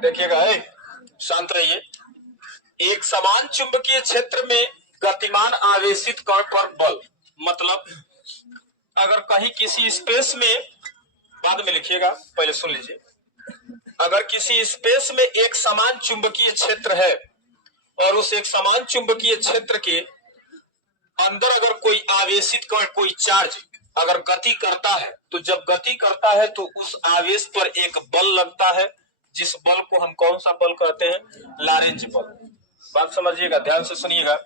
देखिएगा, शांत रहिए। एक समान चुंबकीय क्षेत्र में गतिमान आवेशित कण पर बल, मतलब अगर कहीं किसी स्पेस में, बाद में लिखिएगा, पहले सुन लीजिए। अगर किसी स्पेस में एक समान चुंबकीय क्षेत्र है और उस एक समान चुंबकीय क्षेत्र के अंदर अगर कोई आवेशित कण, कोई चार्ज अगर गति करता है, तो जब गति करता है तो उस आवेश पर एक बल लगता है, जिस बल को हम कौन सा बल कहते हैं? लारेंज बल। बात समझिएगा, ध्यान से सुनिएगा।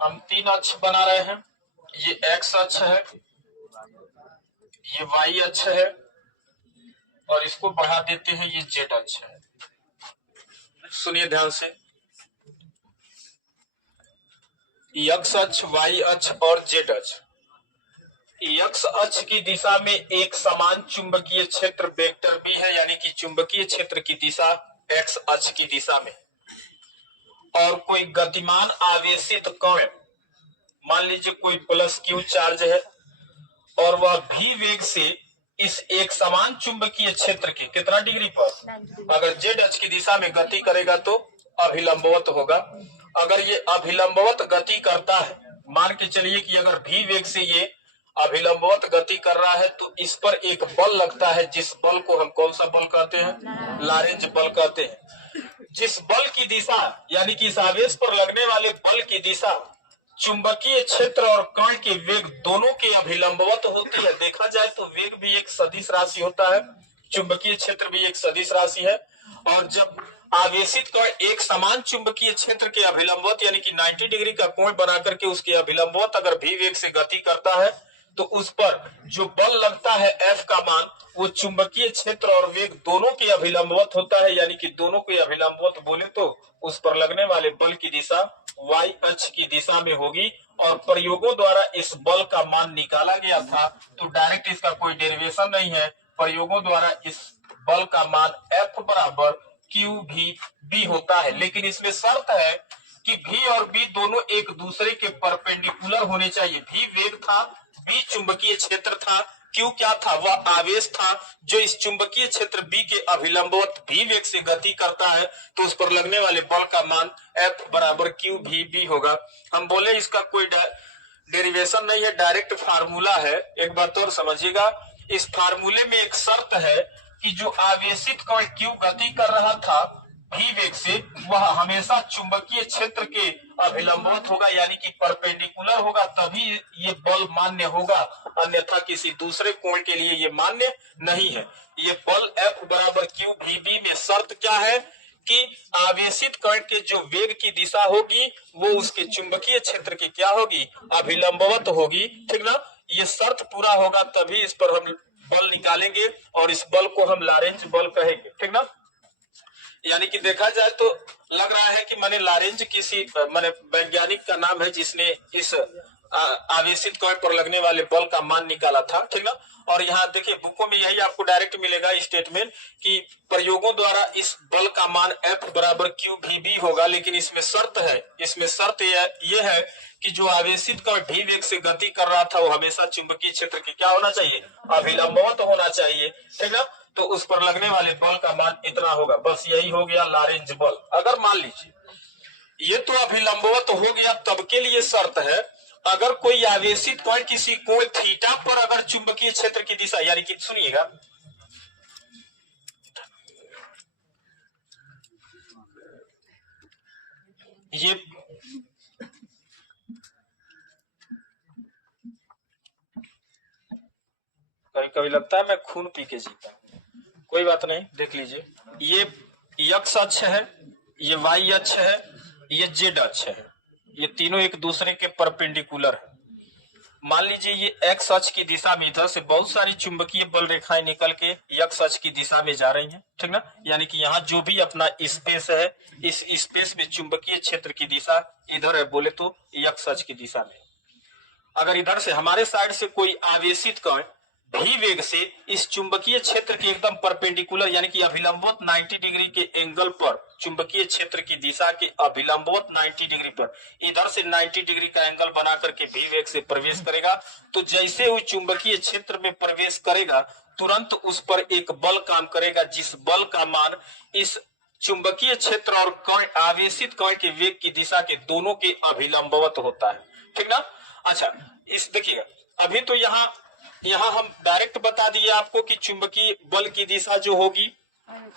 हम तीन अक्ष बना रहे हैं। ये एक्स अक्ष है, ये वाई अक्ष है, और इसको बढ़ा देते हैं, ये जेड अक्ष है। सुनिए ध्यान से, एक्स अक्ष, वाई अक्ष और जेड अक्ष। एक्स अक्ष की दिशा में एक समान चुंबकीय क्षेत्र वेक्टर भी है, यानी कि चुंबकीय क्षेत्र की दिशा एक्स अक्ष की दिशा में, और कोई गतिमान आवेशित कण, मान लीजिए कोई प्लस क्यू चार्ज है, और वह भी वेग से इस एक समान चुंबकीय क्षेत्र के कितना डिग्री पर, अगर जेड अक्ष की दिशा में गति करेगा तो अभिलंबवत होगा। अगर ये अभिलंबवत गति करता है, मान के चलिए कि अगर भी वेग से ये अभिलंबवत गति कर रहा है, तो इस पर एक बल लगता है, जिस बल को हम कौन सा बल कहते हैं? लारेंज बल कहते हैं। जिस बल की दिशा, यानी कि इस आवेश पर लगने वाले बल की दिशा चुंबकीय क्षेत्र और कण के वेग दोनों के अभिलंबवत होती है। देखा जाए तो वेग भी एक सदिश राशि होता है, चुंबकीय क्षेत्र भी एक सदिश राशि है, और जब आवेशित कण एक समान चुंबकीय क्षेत्र के अभिलंबवत, यानी कि 90 डिग्री का कोण बना करके उसके अभिलंबवत अगर भी वेग से गति करता है, तो उस पर जो बल लगता है F का मान, वो चुंबकीय क्षेत्र और वेग दोनों के अभिलंबवत होता है, यानी कि दोनों के अभिलंबवत बोले तो उस पर लगने वाले बल की दिशा y अक्ष की दिशा में होगी। और प्रयोगों द्वारा इस बल का मान निकाला गया था, तो डायरेक्ट इसका कोई डेरिवेशन नहीं है। प्रयोगों द्वारा इस बल का मान F बराबर क्यू भी बी होता है, लेकिन इसमें शर्त है कि भी और बी दोनों एक दूसरे के परपेंडिकुलर होने चाहिए। भी वेग था, बी चुंबकीय क्षेत्र था, क्यू क्या था? वह आवेश था जो इस चुंबकीय क्षेत्र बी के अभिलंबवत भी वेग से गति करता है, तो उस पर लगने वाले बल का मान F बराबर क्यू भी बी होगा। हम बोले इसका कोई डेरिवेशन नहीं है, डायरेक्ट फार्मूला है। एक बात और समझिएगा, इस फार्मूले में एक शर्त है कि जो आवेशित कण क्यू गति कर रहा था भी वेग से, वह हमेशा चुंबकीय क्षेत्र के अभिलंबवत होगा, यानी कि परपेंडिकुलर होगा, तभी ये बल मान्य होगा, अन्यथा किसी दूसरे कोण के लिए ये मान्य नहीं है। ये बल F बराबर क्यू भी बी में शर्त क्या है कि आवेशित कण के जो वेग की दिशा होगी वो उसके चुंबकीय क्षेत्र की क्या होगी? अभिलंबवत होगी। ठीक ना? ये शर्त पूरा होगा तभी इस पर हम बल निकालेंगे, और इस बल को हम लारेंज बल कहेंगे। ठीक ना? यानी कि देखा जाए तो लग रहा है कि मैंने लारेंज किसी वैज्ञानिक का नाम है जिसने इस आवेशित कण पर लगने वाले बल का मान निकाला था। ठीक ना? और यहाँ देखिए बुकों में यही आपको डायरेक्ट मिलेगा स्टेटमेंट कि प्रयोगों द्वारा इस बल का मान F बराबर क्यू भी बी होगा, लेकिन इसमें शर्त है, इसमें शर्त ये है कि जो आवेशित कण भी वेग से गति कर रहा था वो हमेशा चुंबकीय क्षेत्र के क्या होना चाहिए? अभिलंबवत होना चाहिए। ठीक ना? तो उस पर लगने वाले बल का मान इतना होगा। बस यही हो गया लारेंज बल। अगर मान लीजिए ये तो अभिलंबवत हो गया, तब के लिए शर्त है अगर कोई आवेशित कण किसी कोण थीटा पर अगर चुंबकीय क्षेत्र की दिशा, यानी कि सुनिएगा, ये कभी कभी लगता है मैं खून पी के जीता, कोई बात नहीं, देख लीजिए। ये एक्स अक्ष है, ये वाई अक्ष है, ये जेड अक्ष है, ये तीनों एक दूसरे के परपेंडिकुलर है। मान लीजिए ये एक्स अक्ष की दिशा में इधर से बहुत सारी चुंबकीय बल रेखाएं निकल के एक्स अक्ष की दिशा में जा रही हैं, ठीक ना। यानी कि यहाँ जो भी अपना स्पेस है, इस स्पेस में चुंबकीय क्षेत्र की दिशा इधर है बोले तो एक्स अक्ष की दिशा में। अगर इधर से हमारे साइड से कोई आवेशित कण भी वेग से इस चुंबकीय क्षेत्र के एकदम परपेंडिकुलर यानी कि अभिलंबवत 90 डिग्री के एंगल पर, चुंबकीय क्षेत्र की दिशा के अभिलंबवत 90 डिग्री पर इधर से 90 डिग्री का एंगल बना करके भी वेग से प्रवेश करेगा, तो जैसे वो चुंबकीय क्षेत्र में प्रवेश करेगा तुरंत उस पर एक बल काम करेगा, जिस बल का मान इस चुंबकीय क्षेत्र और कण, आवेशित कण के वेग की दिशा के दोनों के अभिलंबवत होता है, ठीक ना। अच्छा, इस देखिएगा, अभी तो यहाँ हम डायरेक्ट बता दिए आपको कि चुंबकीय बल की दिशा जो होगी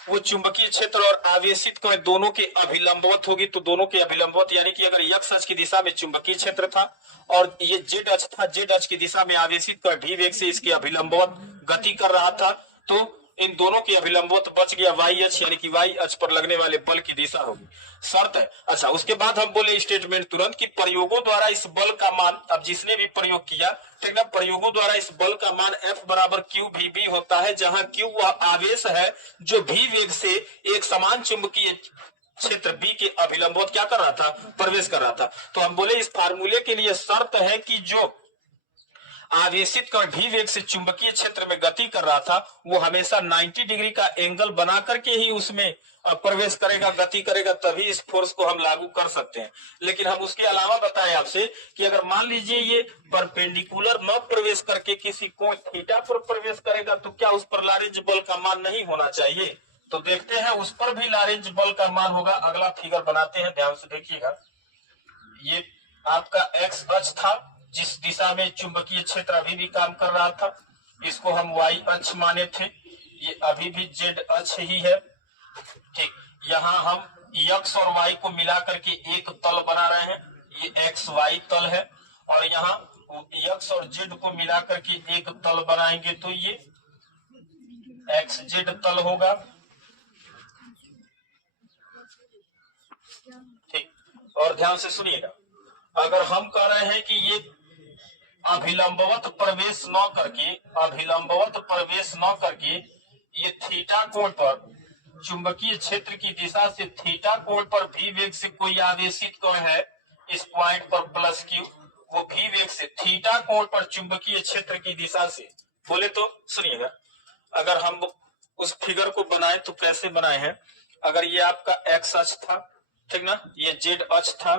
वो चुंबकीय क्षेत्र और आवेशित कण दोनों के अभिलंबवत होगी। तो दोनों के अभिलंबवत यानी कि अगर एक्स अक्ष की दिशा में चुंबकीय क्षेत्र था और ये जेड अक्ष था, जेड अक्ष की दिशा में आवेशित कण भी वेग से इसके अभिलंबवत गति कर रहा था, तो इन दोनों के अभिलंबवत बच गया वाई अक्ष, यानी कि वाई अक्ष पर लगने वाले बल की दिशा होगी, शर्त है। अच्छा, उसके बाद हम बोले स्टेटमेंट तुरंत कि प्रयोगों द्वारा इस बल का मान, अब जिसने भी प्रयोग किया, ठीक ना, प्रयोगों द्वारा इस बल का मान F बराबर क्यू भी बी होता है, जहां क्यू वह आवेश है जो भी वेग से एक समान चुंबकीय क्षेत्र बी के अभिलंबवत क्या कर रहा था, प्रवेश कर रहा था। तो हम बोले इस फार्मूले के लिए शर्त है कि जो आवेशित कण भी वेग से चुंबकीय क्षेत्र में गति कर रहा था वो हमेशा 90 डिग्री का एंगल बना करके ही उसमें प्रवेश करेगा, गति करेगा, तभी इस फोर्स को हम लागू कर सकते हैं। लेकिन हम उसके अलावा बताएं आपसे कि अगर मान लीजिए ये परपेंडिकुलर न प्रवेश करके किसी कोण थीटा पर प्रवेश करेगा तो क्या उस पर लॉरेंज बल का मान नहीं होना चाहिए? तो देखते हैं, उस पर भी लॉरेंज बल का मान होगा। अगला फिगर बनाते हैं, ध्यान से देखिएगा। ये आपका एक्स अक्ष था जिस दिशा में चुंबकीय क्षेत्र अभी भी काम कर रहा था, इसको हम वाई अक्ष माने थे, ये अभी भी जेड अक्ष ही है, ठीक। यहाँ हम एक्स और वाई को मिला करके एक तल बना रहे हैं, ये एक्स वाई तल है, और यहाँ एक्स और जेड को मिला करके एक तल बनाएंगे तो ये एक्स जेड तल होगा, ठीक। और ध्यान से सुनिएगा, अगर हम कह रहे हैं कि ये अभिलंबवत प्रवेश न करके ये थीटा कोण पर, चुंबकीय क्षेत्र की दिशा से थीटा कोण पर भी वेग से कोई आवेशित कण है इस पॉइंट पर प्लस क्यू, वो भी वेग से थीटा कोण पर चुंबकीय क्षेत्र की दिशा से, बोले तो सुनिएगा, अगर हम उस फिगर को बनाए तो कैसे बनाए हैं। अगर ये आपका एक्स अक्ष था, ठीक ना, ये जेड अक्ष था,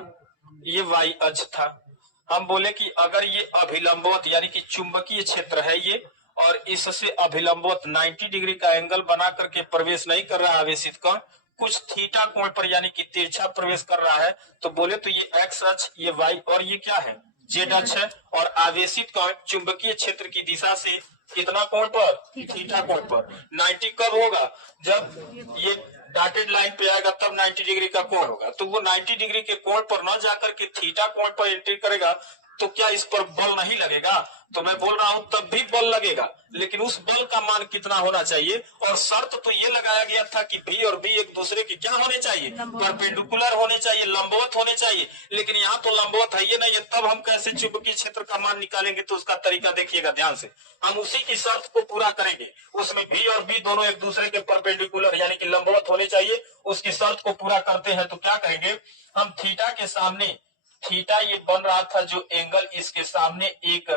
ये वाई अक्ष था, हम बोले कि अगर ये अभिलंबवत यानी कि चुंबकीय क्षेत्र है ये, और इससे अभिलंबवत 90 डिग्री का एंगल बना करके प्रवेश नहीं कर रहा आवेशित कण, कुछ थीटा कोण पर यानी कि तिरछा प्रवेश कर रहा है, तो बोले तो ये एक्स अक्ष, ये वाई, और ये क्या है, जेड अक्ष है, और आवेशित कण चुंबकीय क्षेत्र की दिशा से कितना कोण पर, थीटा कोण पर। 90 कब होगा, जब ये डॉटेड लाइन पे आएगा तब 90 डिग्री का कोण होगा, तो वो 90 डिग्री के कोण पर न जाकर के थीटा कोण पर एंट्री करेगा, तो क्या इस पर बल नहीं लगेगा? तो मैं बोल रहा हूं तब भी बल लगेगा, लेकिन उस बल का मान कितना होना चाहिए, और शर्त तो ये लगाया गया था कि बी और बी एक दूसरे के क्या होने चाहिए, परपेंडिकुलर होने चाहिए, लंबवत होने चाहिए, लेकिन यहाँ तो लंबवत है ये नहीं है, तब हम कैसे चुंबकीय क्षेत्र का मान निकालेंगे? तो उसका तरीका देखिएगा ध्यान से, हम उसी की शर्त को पूरा करेंगे, उसमें बी और बी दोनों एक दूसरे के परपेंडिकुलर यानी कि लंबवत होने चाहिए, उसकी शर्त को पूरा करते हैं तो क्या करेंगे हम, थीटा के सामने, थीटा ये बन रहा था जो एंगल, इसके सामने एक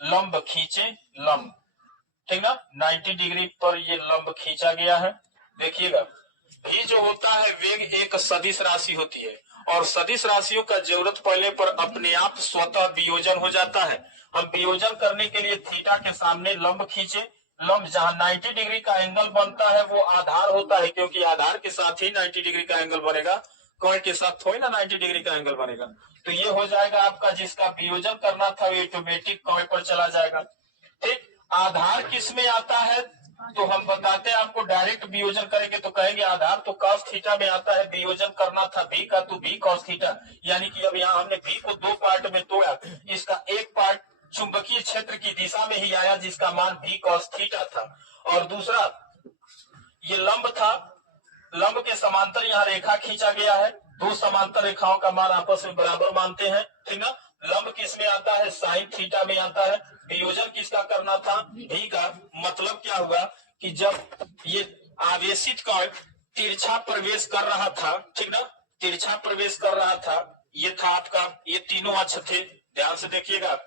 लंब खींचे, लंब, ठीक ना, 90 डिग्री पर ये लंब खींचा गया है। देखिएगा, भी जो होता है वेग एक सदिश राशि होती है, और सदिश राशियों का जरूरत पड़ने पर अपने आप स्वतः वियोजन हो जाता है। हम वियोजन करने के लिए थीटा के सामने लंब खींचे, लंब जहां 90 डिग्री का एंगल बनता है वो आधार होता है, क्योंकि आधार के साथ ही 90 डिग्री का एंगल बनेगा, कण के साथ थोड़ी ना 90 डिग्री का एंगल बनेगा। तो ये हो जाएगा आपका, जिसका वियोजन करना था वो ऑटोमेटिक कण पर चला जाएगा, ठीक। आधार किस में आता है, तो हम बताते हैं आपको, डायरेक्ट वियोजन करेंगे तो कहेंगे आधार तो cos थीटा में आता है, वियोजन करना था b का तो b cos थीटा, यानी कि अब यहाँ हमने b को दो पार्ट में तोड़ा, इसका एक पार्ट चुंबकीय क्षेत्र की दिशा में ही आया जिसका मान b cos थीटा था, और दूसरा ये लंब था, लंब के समांतर यहाँ रेखा खींचा गया है, दो समांतर रेखाओं का मान आपस में बराबर मानते हैं, ठीक ना, लंब किस में आता है, साइन थीटा में आता है। वियोजन किसका करना था, भी का। मतलब क्या हुआ कि जब ये आवेशित कण तिरछा प्रवेश कर रहा था, ठीक ना, तिरछा प्रवेश कर रहा था, ये था आपका, ये तीनों अक्ष थे, ध्यान से देखिएगा,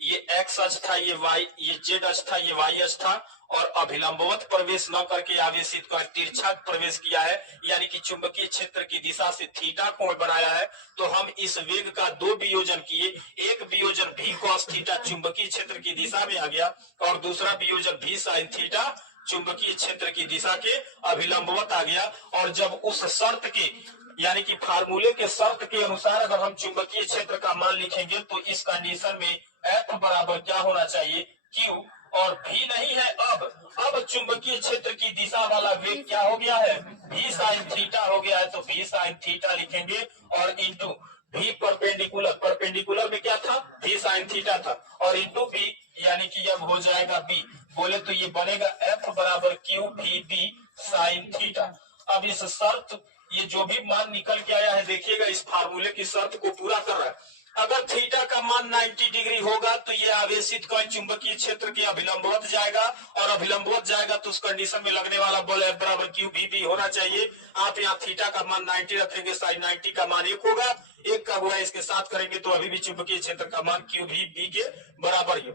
ये एक्स अक्ष था, ये जेड अक्ष था, ये वाई अक्ष था, और अभिलंबवत प्रवेश न करके आवेशित कण तिरछा प्रवेश किया है, यानी कि चुंबकीय क्षेत्र की दिशा से थीटा कोण बनाया है। तो हम इस वेग का दो वियोजन किए, एक वियोजन भी कॉस थीटा चुंबकीय क्षेत्र की दिशा में आ गया, और दूसरा वियोजन भी साइन थीटा चुंबकीय क्षेत्र की दिशा के अभिलंबवत आ गया। और जब उस शर्त के, यानी कि फार्मूले के शर्त के अनुसार अगर हम चुंबकीय क्षेत्र का मान लिखेंगे तो इस कंडीशन में F बराबर क्या होना चाहिए, Q, और भी नहीं है अब चुंबकीय क्षेत्र की दिशा वाला वेग क्या हो गया है, V साइन थीटा हो गया है। तो V साइन थीटा लिखेंगे और इंटू V परपेंडिकुलर, परपेंडिकुलर में क्या था, V साइन थीटा था, और इंटू V, यानी कि अब हो जाएगा B, बोले तो ये बनेगा F बराबर Q V B sine theta. अब इस शर्त, ये जो भी मान निकल के आया है, देखिएगा इस फार्मूले की शर्त को पूरा कर रहा है। अगर थीटा का मान 90 डिग्री होगा तो ये आवेशित कण चुंबकीय क्षेत्र के अभिलंबवत जाएगा, और अभिलंबवत जाएगा तो उस कंडीशन में लगने वाला बल F बराबर क्यू भी होना चाहिए। आप यहाँ थीटा का मान 90 रखेंगे, साइन 90 का मान 1 होगा, 1 का गुणा इसके साथ करेंगे तो अभी भी चुंबकीय क्षेत्र का मान क्यू भी के बराबर ही।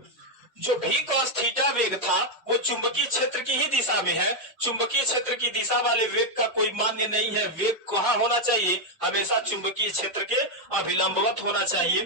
जो भी कॉस थीटा वेग था वो चुंबकीय क्षेत्र की ही दिशा में है, चुंबकीय क्षेत्र की दिशा वाले वेग का कोई मान्य नहीं है। वेग कहाँ होना चाहिए, हमेशा चुंबकीय क्षेत्र के अभिलंबवत होना चाहिए,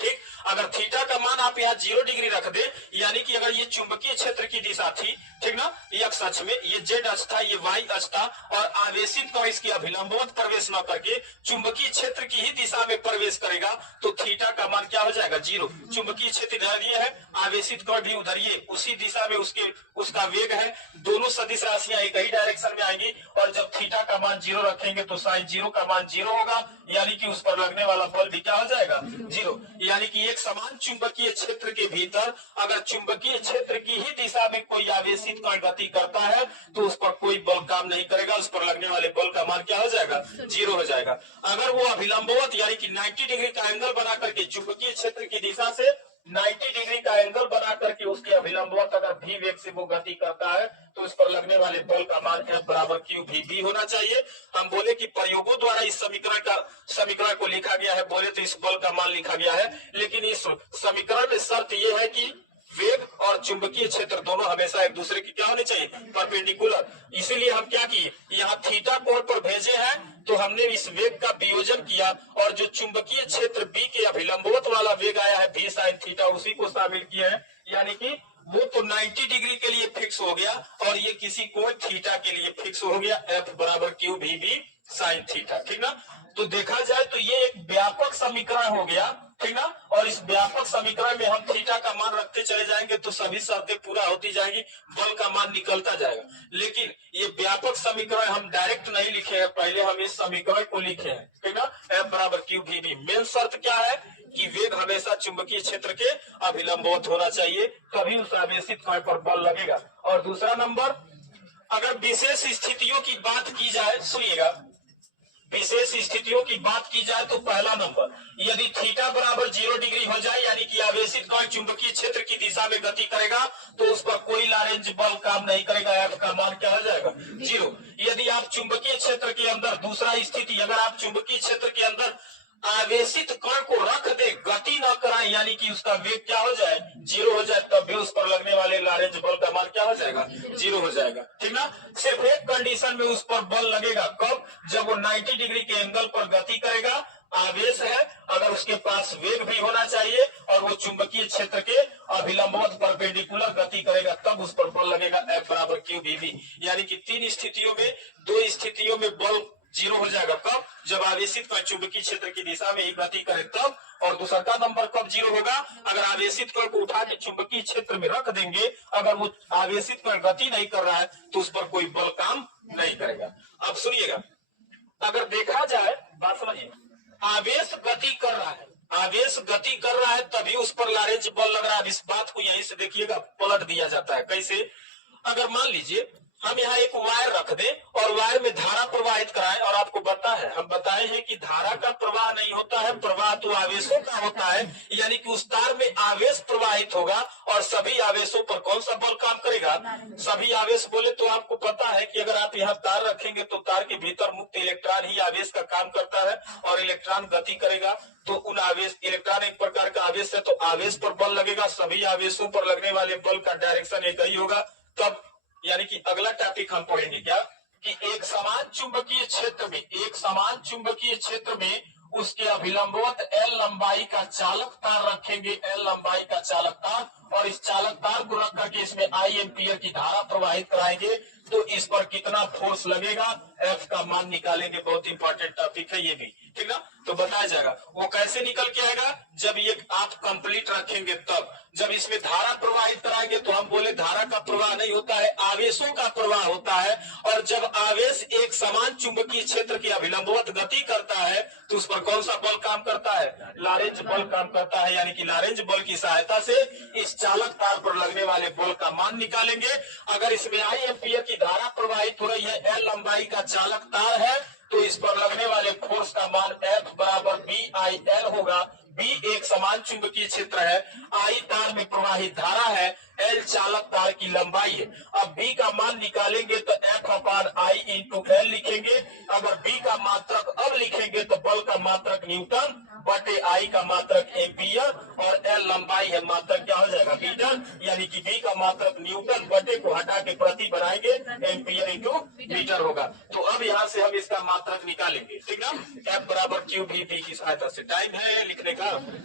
ठीक। अगर थीटा का मान आप यहाँ 0 डिग्री रख दे, यानी कि अगर ये चुंबकीय क्षेत्र की दिशा थी, ठीक ना, एक्स अक्ष में, ये जेड अक्ष था, ये वाई अक्ष था, और आवेशित कण इसकी अभिलंबवत प्रवेश न करके चुंबकीय क्षेत्र की ही दिशा में प्रवेश करेगा, तो थीटा का मान क्या हो जाएगा, 0। चुंबकीय क्षेत्र इधर ये है, आवेशित कण भी उधर ये उसी दिशा में उसका वेग है, दोनों सदिश राशियां एक ही डायरेक्शन में आएंगी, और जब थीटा का मान 0 रखेंगे तो साइन 0 का मान 0 होगा, यानी कि उस पर लगने वाला बल भी क्या हो जाएगा, 0। यानी कि एक समान चुंबकीय क्षेत्र के भीतर अगर चुंबकीय क्षेत्र की ही दिशा में कोई आवेशित कण गति करता है तो उस पर कोई बल काम नहीं करेगा, उस पर लगने वाले बल का मान क्या हो जाएगा, 0 हो जाएगा। अगर वो अभिलंबवत यानी कि 90 डिग्री का एंगल बना करके चुंबकीय क्षेत्र की दिशा से 90 डिग्री का एंगल बना करके उसके अभिलंबवत अगर भी वेग से वो गति करता है तो उस पर लगने वाले बल का मान F बराबर क्यू भी होना चाहिए। हम बोले कि प्रयोगों द्वारा इस समीकरण को लिखा गया है, बोले तो इस बल का मान लिखा गया है, लेकिन इस समीकरण में शर्त यह है कि वेग और चुंबकीय क्षेत्र दोनों हमेशा एक दूसरे की क्या होने चाहिए, परपेंडिकुलर। इसीलिए हम क्या किए, यहाँ थीटा कोण पर भेजे हैं तो हमने इस वेग का वियोजन किया, और जो चुंबकीय क्षेत्र बी के अभिलंबवत वाला वेग आया है भी साइन थीटा, उसी को शामिल किया है, यानी कि वो तो 90 डिग्री के लिए फिक्स हो गया और ये किसी कोण थीटा के लिए फिक्स हो गया, F बराबर क्यू भी साइन थीटा, ठीक ना। तो देखा जाए तो ये एक व्यापक समीकरण हो गया, ठीक ना, और इस व्यापक समीकरण में हम थीटा का मान रखते चले जाएंगे तो सभी शर्तें पूरा होती जाएंगी, बल का मान निकलता जाएगा। लेकिन ये व्यापक समीकरण हम डायरेक्ट नहीं लिखे हैं, पहले हम इस समीकरण को लिखे हैं, ठीक ना, F बराबर क्यू भी। मेन शर्त क्या है कि वेग हमेशा चुंबकीय क्षेत्र के अभिलंबवत होना चाहिए, तभी उस आवेशित कण पर बल लगेगा। और दूसरा नंबर, अगर विशेष स्थितियों की बात की जाए, सुनिएगा, विशेष स्थितियों की बात की जाए तो पहला नंबर, यदि थीटा बराबर 0 डिग्री हो जाए, यानी कि आवेशित कण चुंबकीय क्षेत्र की दिशा में गति करेगा तो उस पर कोई लॉरेंज बल काम नहीं करेगा, F का मान क्या हो जाएगा, 0। यदि आप चुंबकीय क्षेत्र के अंदर, दूसरा स्थिति, अगर आप चुंबकीय क्षेत्र के अंदर आवेशित कण को रख दे, गति न कराएं, यानी कि उसका वेग क्या हो जाए, 0 हो जाए, तब भी उस पर लगने वाले लॉरेंज बल का मान क्या हो जाएगा, 0 हो जाएगा, ठीक ना। सिर्फ एक कंडीशन में उस पर बल लगेगा, कब, जब वो 90 डिग्री के एंगल पर गति करेगा, आवेश है, अगर उसके पास वेग भी होना चाहिए और वो चुंबकीय क्षेत्र के अभिलंबवत परपेंडिकुलर गति करेगा, तब उस पर बल लगेगा, F बराबर क्यू भी। यानी कि 3 स्थितियों में, 2 स्थितियों में बल 0 हो जाएगा, कब, जब आवेशित कण चुंबकीय क्षेत्र की दिशा में ही गति करे तब, और दूसरा नंबर कब 0 होगा, अगर आवेशित कण को उठा के चुंबकीय क्षेत्र में रख देंगे, अगर वो आवेशित कण गति नहीं कर रहा है तो उस पर कोई बल काम नहीं करेगा। अब सुनिएगा, अगर देखा जाए, बात समझिए, आवेश गति कर रहा है, आवेश गति कर रहा है तभी उस पर लॉरेंज बल लग रहा है। इस बात को यहीं से देखिएगा पलट दिया जाता है, कैसे, अगर मान लीजिए हम यहाँ एक वायर रख दें और वायर में धारा प्रवाहित कराएं, और आपको पता है, हम बताए हैं कि धारा का प्रवाह नहीं होता है, प्रवाह तो आवेशों का होता है, यानी कि उस तार में आवेश प्रवाहित होगा और सभी आवेशों पर कौन सा बल काम करेगा? सभी आवेश बोले तो आपको पता है कि अगर आप यहाँ तार रखेंगे तो तार के भीतर मुक्त इलेक्ट्रॉन ही आवेश का काम करता है और इलेक्ट्रॉन गति करेगा। तो उन आवेश, इलेक्ट्रॉन एक प्रकार का आवेश है तो आवेश पर बल लगेगा, सभी आवेशों पर लगने वाले बल का डायरेक्शन एक ही होगा। तब यानी कि अगला टॉपिक हम पढ़ेंगे क्या कि एक समान चुंबकीय क्षेत्र में, एक समान चुंबकीय क्षेत्र में उसके अभिलंबवत L लंबाई का चालक तार रखेंगे, L लंबाई का चालक तार, और इस चालक तार को रख करके इसमें I एम्पियर की धारा प्रवाहित कराएंगे। तो इस पर कितना फोर्स लगेगा, F का मान निकालेंगे। बहुत इंपॉर्टेंट टॉपिक है ये भी, ठीक ना। तो बताया जाएगा वो कैसे निकल के आएगा, जब ये आप कंप्लीट रखेंगे तब। जब इसमें धारा प्रवाहित कराएंगे तो हम बोले धारा का प्रवाह नहीं होता है, आवेशों का प्रवाह होता है। और जब आवेश एक समान चुंबकीय क्षेत्र की अभिलंबवत गति करता है तो उस पर कौन सा बल काम करता है? लारेंज बल काम करता है। यानी कि लारेंज बल की सहायता से इस चालक तार पर लगने वाले बल का मान निकालेंगे। अगर इसमें I एम्पियर की धारा प्रवाहित हो रही है, L लंबाई का चालक तार है, तो इस पर लगने वाले फोर्स का मान F बराबर BIL होगा। B एक समान चुंबकीय क्षेत्र है, I तार में प्रवाहित धारा है, L चालक तार की लंबाई है। अब B का मान निकालेंगे तो F upon I into L लिखेंगे। अगर B का मात्रक अब लिखेंगे तो बल का मात्रक न्यूटन बटे I का मात्रक एम्पियर और L लंबाई है, मात्रक क्या हो जाएगा? मीटर। यानी कि B का मात्रक न्यूटन बटे को हटा के प्रति बनाएंगे, एम्पियर इंटू मीटर होगा। तो अब यहाँ से हम इसका मात्रक निकालेंगे, ठीक ना। F बराबर क्यू भी B की सहायता से। टाइम है लिखने का।